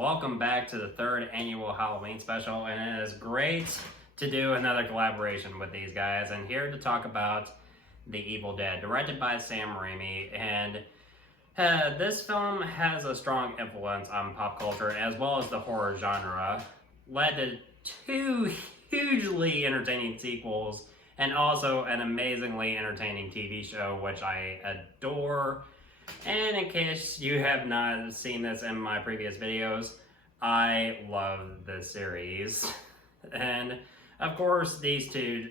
welcome back to the third annual Halloween special, and it is great to do another collaboration with these guys, and here to talk about The Evil Dead, directed by Sam Raimi, and this film has a strong influence on pop culture as well as the horror genre, led to two hugely entertaining sequels, and also an amazingly entertaining TV show, which I adore. And in case you have not seen this in my previous videos, I love this series. And of course, these two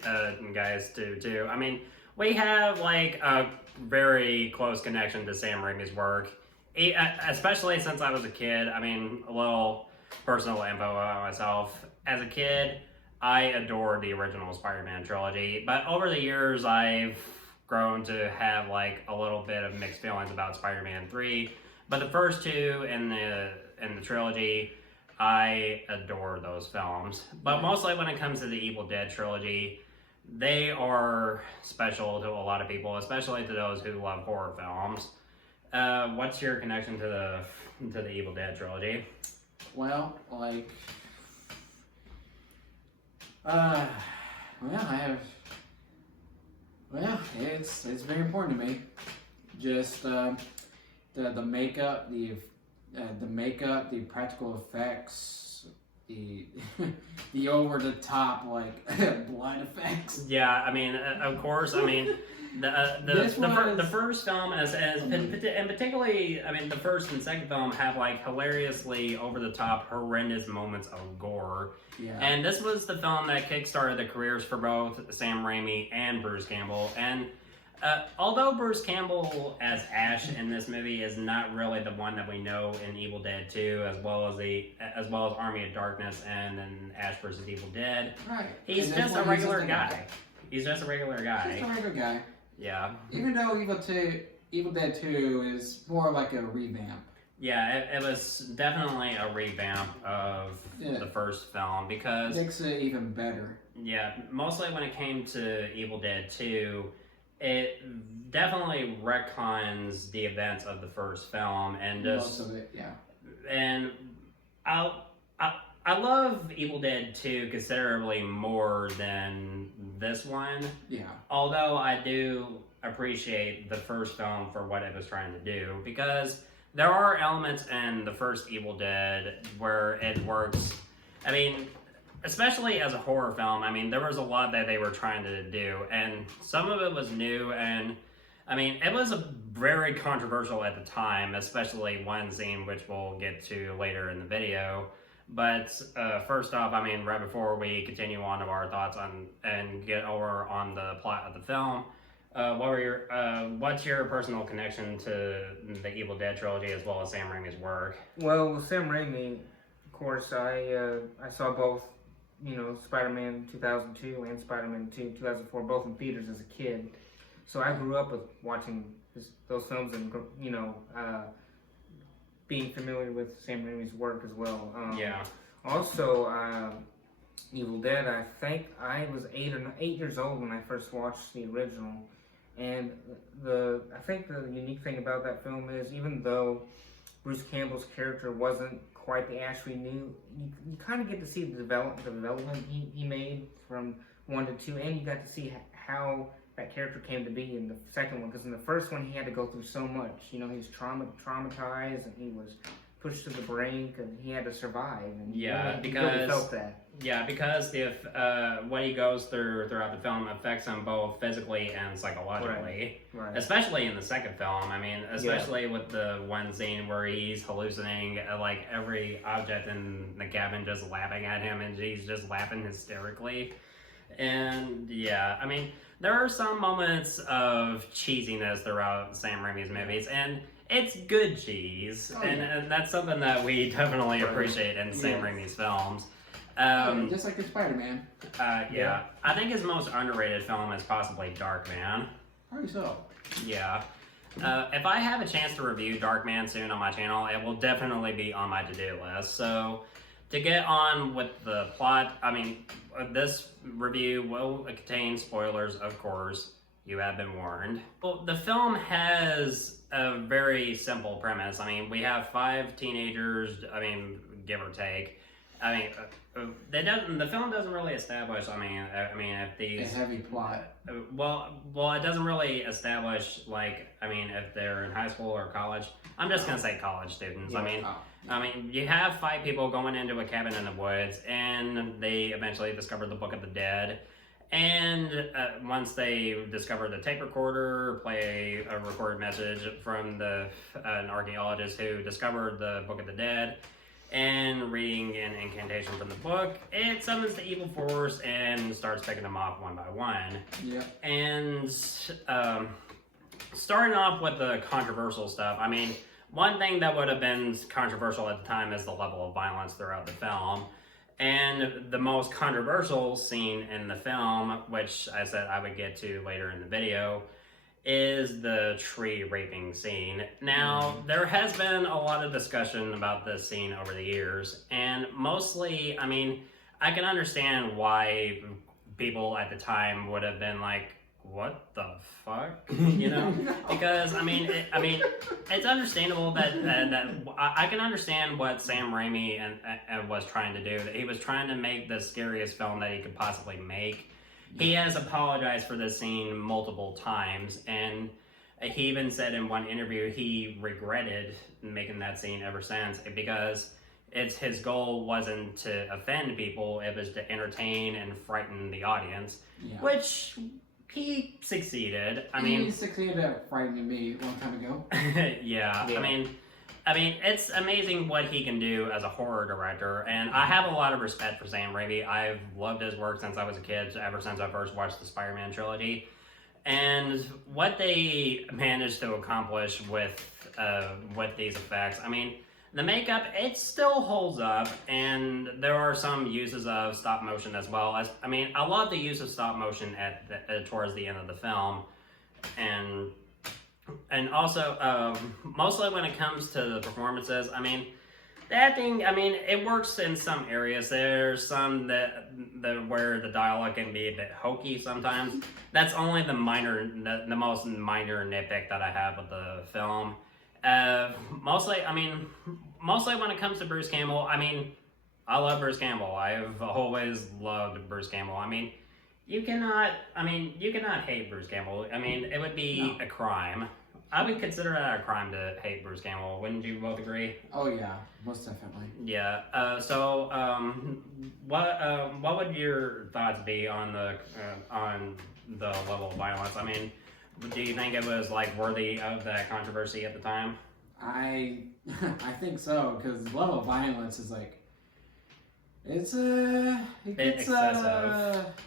guys do too. I mean, we have like a very close connection to Sam Raimi's work, especially since I was a kid. I mean, a little personal info about myself. As a kid, I adored the original Spider-Man trilogy, but over the years, I've grown to have like a little bit of mixed feelings about Spider-Man 3, but the first two in the trilogy, I adore those films. But mostly when it comes to the Evil Dead trilogy, they are special to a lot of people, especially to those who love horror films. What's your connection to the Evil Dead trilogy? Well, like, it's very important to me. Just the makeup, the practical effects, the the over the top like blood effects. Yeah, I mean, of course, I mean. The first film, and particularly, I mean, the first and second film have like hilariously over-the-top, horrendous moments of gore. Yeah. And this was the film that kickstarted the careers for both Sam Raimi and Bruce Campbell. And although Bruce Campbell as Ash in this movie is not really the one that we know in Evil Dead 2, as well as Army of Darkness and then Ash vs. Evil Dead, right? He's just a regular guy. He's just a regular guy. Just a regular guy. Yeah. Even though Evil Dead 2 is more like a revamp. Yeah, it was definitely a revamp of the first film because makes it even better. Yeah, mostly when it came to Evil Dead 2, it definitely retcons the events of the first film and just most of it, yeah. And I love Evil Dead 2 considerably more than this one. Yeah. Although I do appreciate the first film for what it was trying to do, because there are elements in the first Evil Dead where it works. I mean, especially as a horror film, I mean, there was a lot that they were trying to do, and some of it was new, and I mean, it was very controversial at the time, especially one scene which we'll get to later in the video. But first off, I mean, right before we continue on to our thoughts on and get over on the plot of the film, what's your personal connection to the Evil Dead trilogy as well as Sam Raimi's work? Well, with Sam Raimi, of course, I saw both, Spider-Man 2002 and Spider-Man 2 2004, both in theaters as a kid. So I grew up with watching those films and being familiar with Sam Raimi's work as well. Yeah. Also, Evil Dead, I think I was 8 years old when I first watched the original. And I think the unique thing about that film is, even though Bruce Campbell's character wasn't quite the Ash we knew, you kind of get to see the development he made from 1 to 2, and you got to see how that character came to be in the second one, because in the first one he had to go through so much. He was traumatized, and he was pushed to the brink, and he had to survive. And he really felt that. Yeah, because what he goes throughout the film affects him both physically and psychologically. Right. Especially in the second film. I mean, especially with the one scene where he's hallucinating like every object in the cabin just laughing at him, and he's just laughing hysterically. And yeah, I mean, there are some moments of cheesiness throughout Sam Raimi's movies, and it's good cheese, and that's something that we definitely appreciate in Sam Raimi's films. Just like your Spider-Man. Yeah. I think his most underrated film is possibly Darkman. How so? Yeah. If I have a chance to review Darkman soon on my channel, it will definitely be on my to-do list. So, to get on with the plot, I mean, this review will contain spoilers, of course. You have been warned. Well, the film has a very simple premise. I mean, we have 5 teenagers, give or take. I mean, the film doesn't really establish. I mean, if these A heavy plot. well, it doesn't really establish if they're in high school or college. I'm just gonna say college students. Yeah. I mean, you have 5 people going into a cabin in the woods, and they eventually discover the Book of the Dead. And once they discover the tape recorder, play a recorded message from an archaeologist who discovered the Book of the Dead, and reading an incantation from the book, it summons the evil force and starts picking them off one by one. Yeah. And starting off with the controversial stuff, I mean, one thing that would have been controversial at the time is the level of violence throughout the film. And the most controversial scene in the film, which I said I would get to later in the video, is the tree raping scene. Now, there has been a lot of discussion about this scene over the years, and mostly, I mean, I can understand why people at the time would have been like, what the fuck? You know? Because, it's understandable that I can understand what Sam Raimi was trying to do. That he was trying to make the scariest film that he could possibly make. He has apologized for this scene multiple times, and he even said in one interview he regretted making that scene ever since, because his goal wasn't to offend people, it was to entertain and frighten the audience, which he succeeded. He succeeded at frightening me a long time ago. Yeah. I mean, it's amazing what he can do as a horror director, and I have a lot of respect for Sam Raimi. I've loved his work since I was a kid, ever since I first watched the Spider-Man trilogy. And what they managed to accomplish with these effects, I mean, the makeup, it still holds up, and there are some uses of stop motion as well. I love the use of stop motion towards the end of the film, and also, mostly when it comes to the performances, I mean, the acting, I mean, it works in some areas. There's some that where the dialogue can be a bit hokey sometimes. That's only the most minor nitpick that I have with the film. Mostly when it comes to Bruce Campbell, I mean, I love Bruce Campbell. I've always loved Bruce Campbell. I mean, you cannot hate Bruce Campbell. I mean, it would be a crime. I would consider that a crime to hate Bruce Campbell. Wouldn't you both agree? Oh yeah, most definitely. Yeah. What would your thoughts be on the level of violence? I mean, do you think it was worthy of that controversy at the time? I think so, because the level of violence is it's a bit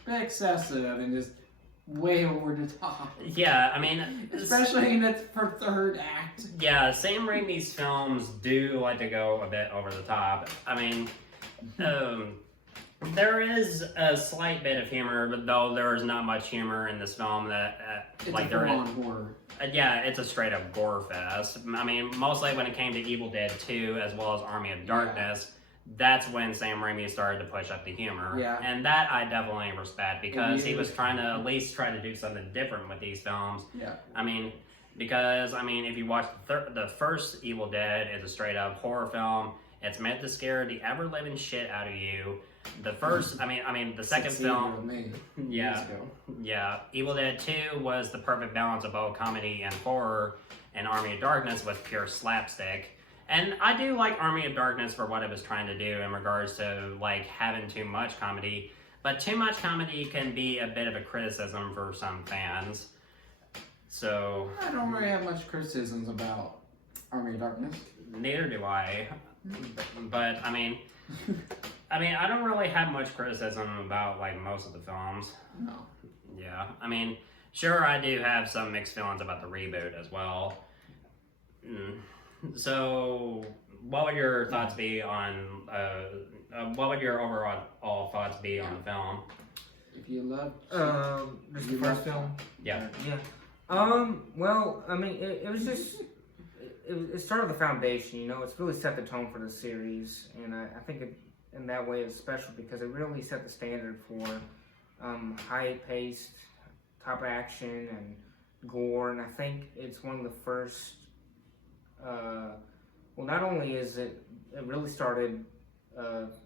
excessive and just way over the top. Yeah, I mean, especially in its third act. Yeah, Sam Raimi's films do like to go a bit over the top. I mean, there is a slight bit of humor, but though there is not much humor in this film that it's like there is gore. Yeah, it's a straight up gore fest. I mean, mostly when it came to Evil Dead 2 as well as Army of Darkness, that's when Sam Raimi started to push up the humor. Yeah. And that I definitely respect, because he was trying to at least try to do something different with these films. Yeah. I mean, because, if you watch the first Evil Dead, is a straight up horror film. It's meant to scare the ever-living shit out of you. The first, the second film, yeah, Evil Dead 2 was the perfect balance of both comedy and horror, and Army of Darkness was pure slapstick. And I do like Army of Darkness for what it was trying to do in regards to having too much comedy, but too much comedy can be a bit of a criticism for some fans. So I don't really have much criticisms about Army of Darkness. Neither do I. But I don't really have much criticism about most of the films. No. Yeah, sure, I do have some mixed feelings about the reboot as well. So, what would your thoughts be on? What would your overall thoughts be on the film? If you love, just the first film. Yeah. Yeah. Well, it was just. It started the foundation, it's really set the tone for the series, and I think in that way it's special because it really set the standard for high-paced, top action, and gore, and I think it's one of the first, not only is it really started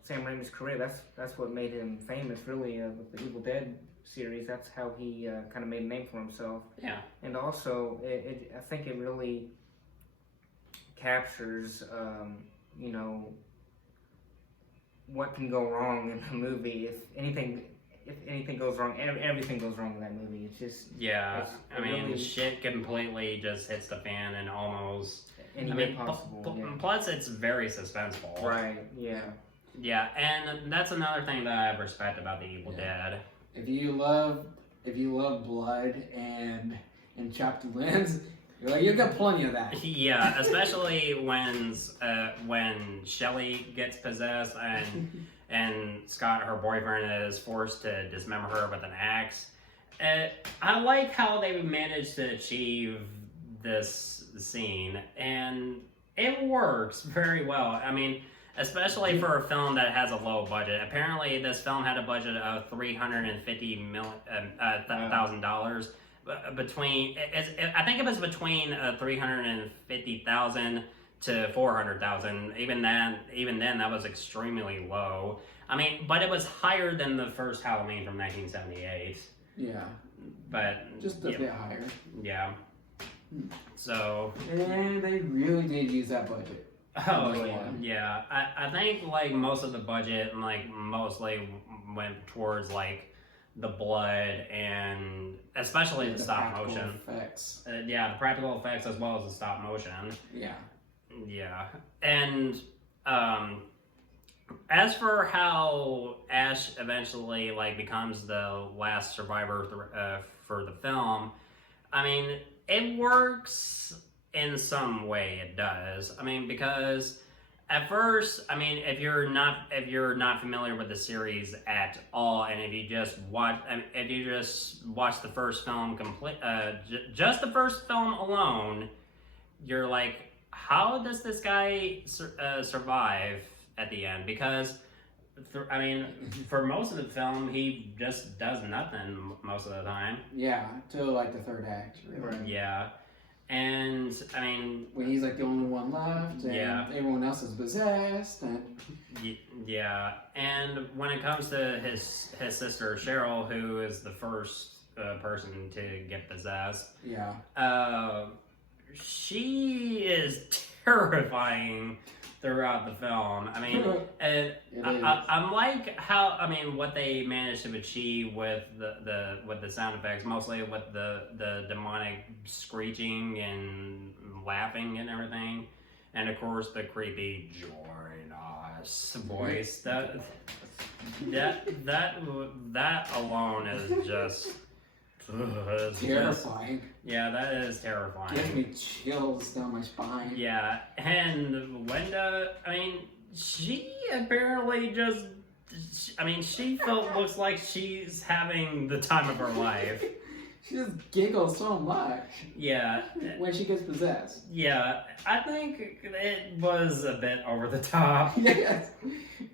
Sam Raimi's career. That's what made him famous, really, with the Evil Dead series. That's how he kind of made a name for himself. Yeah. And also, I think it really captures, you know, what can go wrong in a movie if anything goes wrong. Everything goes wrong in that movie. It's just I mean, really, shit completely just hits the fan and almost any way possible. Plus, it's very suspenseful. Right. Yeah. Yeah, and that's another thing that I respect about the Evil Dead. If you love blood and chopped limbs, you got plenty of that. Yeah, especially when Shelly gets possessed and Scott, her boyfriend, is forced to dismember her with an axe. I like how they managed to achieve this scene, and it works very well. I mean, especially for a film that has a low budget. Apparently, this film had a budget of $350,000. Between, I think it was between 350,000 to 400,000. Even then, that was extremely low. I mean, but it was higher than the first Halloween from 1978. Yeah, but just a bit higher. Yeah. So. And they really did use that budget. Oh yeah. I think like most of the budget like mostly went towards like the blood and especially the stop motion effects. The practical effects as well as the stop motion. Yeah, and as for how Ash eventually like becomes the last survivor for the film, I mean, it works in some way. It does. I mean, because at first, I mean, if you're not familiar with the series at all, and if you just watch the first film just the first film alone, you're like, how does this guy survive at the end? Because I mean, for most of the film, he just does nothing most of the time. Yeah, till like the third act. Really. Yeah. And I mean, when he's like the only one left, and everyone else is possessed, and and when it comes to his sister Cheryl, who is the first person to get possessed, she is terrifying throughout the film. I mean, I'm like how what they managed to achieve with the sound effects, mostly with the demonic screeching and laughing and everything, and of course the creepy "join us" voice. That alone is just. Terrifying. Yeah, that is terrifying. Gives me chills down my spine. Yeah, and Linda, I mean, she apparently just, she looks like she's having the time of her life. She just giggles so much. Yeah. When she gets possessed. Yeah, I think it was a bit over the top. Yes.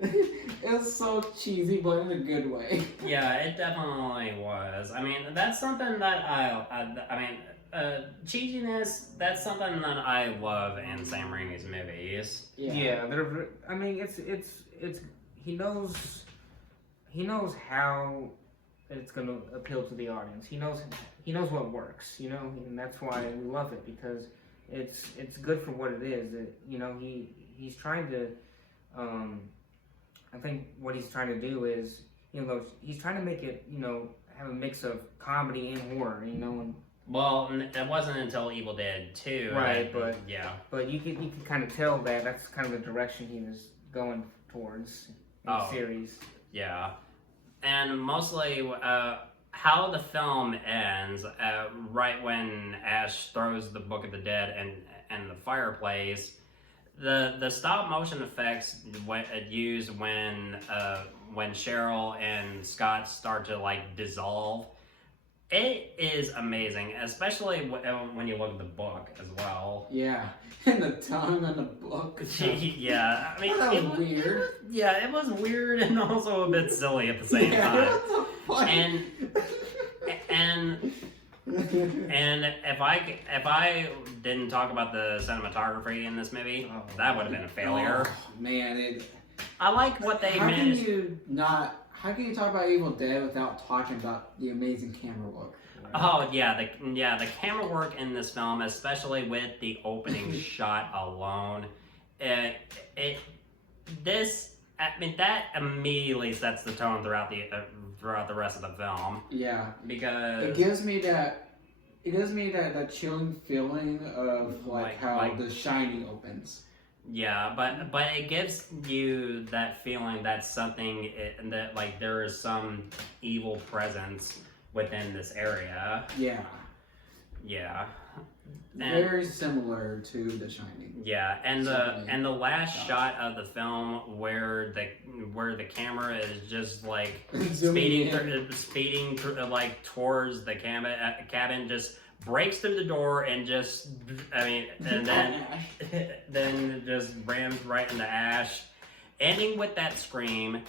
It was so cheesy, but in a good way. Yeah, it definitely was. I mean, that's something that cheesiness, that's something that I love in Sam Raimi's movies. Yeah, it's he knows how it's going to appeal to the audience. He knows what works, and that's why we love it, because it's good for what it is. He's trying to I think what he's trying to do is, he's trying to make it, have a mix of comedy and horror, and well, it wasn't until Evil Dead 2. Right, but you can kind of tell that that's kind of the direction he was going towards in the series. Yeah. And mostly how the film ends, right when Ash throws the Book of the Dead and the fireplace, the stop motion effects used when Cheryl and Scott start to like dissolve, it is amazing, especially when you look at the book as well. Yeah, and the tongue on the book. Yeah, I mean, that was weird. It was weird and also a bit silly at the same time. It was so funny. And if I didn't talk about the cinematography in this movie, that would have been a failure. Oh, man, I like what they How can managed. you not? How can you talk about Evil Dead without talking about the amazing camera work? Oh yeah, the camera work in this film, especially with the opening shot alone, I mean that immediately sets the tone throughout the rest of the film. Yeah, Because it gives me that chilling feeling of how The Shining opens. Yeah, but it gives you that feeling that that like there is some evil presence within this area. Yeah, Yeah. very similar to The Shining. Yeah, and the last shot of the film where the camera is just like speeding through, like towards the cabin, just breaks through the door and just, I mean, and then just rams right into ash, ending with that scream.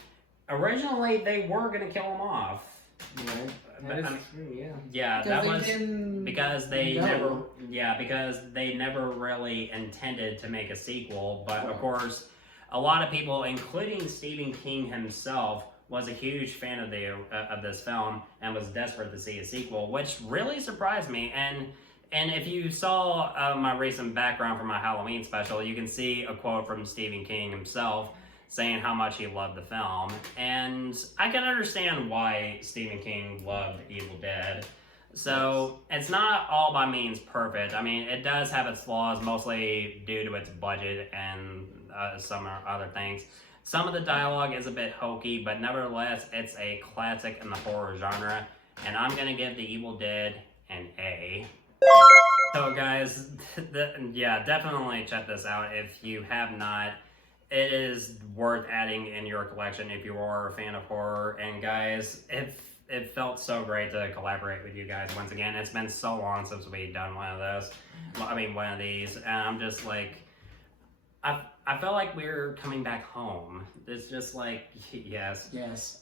Originally, they were gonna kill him off. Right. That is true, yeah. Yeah, that was because they never really intended to make a sequel. But of course, a lot of people, including Stephen King himself, was a huge fan of this film and was desperate to see a sequel, which really surprised me. And if you saw my recent background for my Halloween special, you can see a quote from Stephen King himself saying how much he loved the film. And I can understand why Stephen King loved Evil Dead. So it's not all by means perfect. I mean, it does have its flaws, mostly due to its budget and some other things. Some of the dialogue is a bit hokey, but nevertheless, it's a classic in the horror genre. And I'm gonna give The Evil Dead an A. So guys, yeah, definitely check this out if you have not. It is worth adding in your collection if you are a fan of horror. And guys, it felt so great to collaborate with you guys once again. It's been so long since we've done one of these. And I'm just like, I felt like we're coming back home. It's just like, yes. Yes.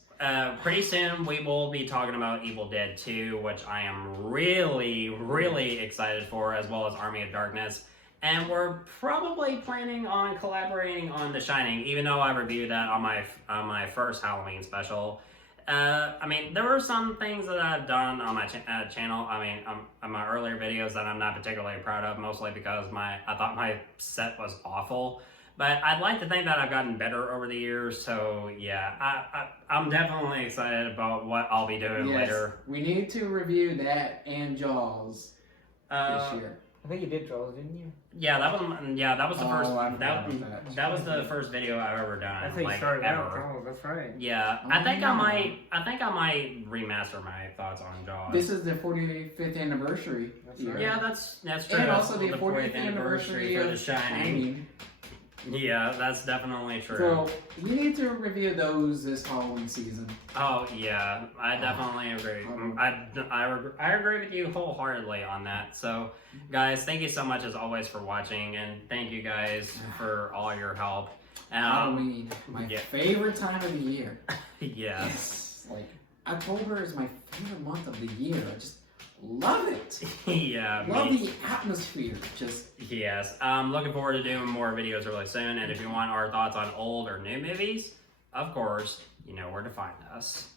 Pretty soon we will be talking about Evil Dead 2, which I am really, really excited for, as well as Army of Darkness. And we're probably planning on collaborating on The Shining, even though I reviewed that on my first Halloween special. I mean, there were some things that I've done on my channel. I mean, on my earlier videos that I'm not particularly proud of, mostly because I thought my set was awful. But I'd like to think that I've gotten better over the years. So yeah, I'm definitely excited about what I'll be doing later. We need to review that and Jaws this year. I think you did Jaws, didn't you? Yeah, that was the first. That was the that. first video I've ever done. That's how you started out, Jaws, that's right. Yeah, I think I might remaster my thoughts on Jaws. This is the 45th anniversary. That's right. Yeah, that's true. And also the 40th anniversary for of The Shining. Yeah, that's definitely true. So we need to review those this Halloween season. Oh yeah, I definitely agree. I agree with you wholeheartedly on that. So, guys, thank you so much as always for watching, and thank you guys for all your help. Halloween, my favorite time of the year. Yes. Like October is my favorite month of the year. I just love it. Yeah. Love the atmosphere. Just yes. I'm looking forward to doing more videos really soon. And if you want our thoughts on old or new movies, of course, you know where to find us.